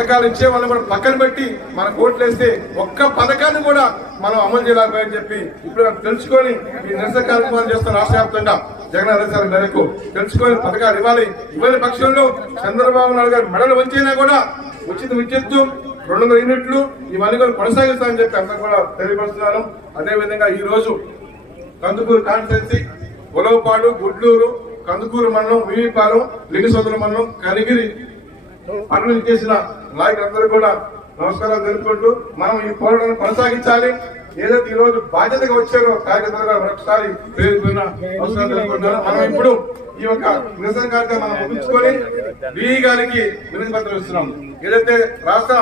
పథకాలు ఇచ్చే వాళ్ళని కూడా పక్కన పెట్టి మన ఓట్లు వేస్తే ఒక్క పథకాన్ని కూడా మనం అమలు చేయలేకపోయని చెప్పి ఇప్పుడు తెలుసుకొని ఈ నిరసన కార్యక్రమాలు చేస్తున్న రాష్ట్ర వ్యాప్తంగా జగన్ ఆదేశాల మేరకు తెలుసుకొని పథకాలు ఇవ్వని పక్షంలో చంద్రబాబు నాయుడు గారు మెడలు వంచైనా కూడా ఉచిత విద్యుత్తు 200 యూనిట్లు ఇవన్నీ కూడా కొనసాగిస్తామని చెప్పి అందరూ కూడా తెలియపరుస్తున్నాను. అదేవిధంగా ఈ రోజు కందుకూరు కాన్స్టిట్యున్సీ, ఉలవపాడు, గుడ్లూరు, కందుకూరు మండలం, వివిపాలెం, లింగసోదర మండలం, కనిగిరి పనులు చేసిన నాయకులందరూ కూడా నమస్కారాలు తెలుపుకుంటూ మనం ఈ పోరాటాన్ని కొనసాగించాలి. ఏదైతే ఈ రోజు బాధ్యతగా వచ్చారో కార్యకర్తలుగా మరొకసారి నమస్కారం తెలుపుకుంటున్నాను. మనం ఇప్పుడు ఈ యొక్క నిరసన కార్యక్రమం మనం ముగించుకొని డిఈ గారికి వినతి పత్రం ఇస్తున్నాం. ఏదైతే రాష్ట్ర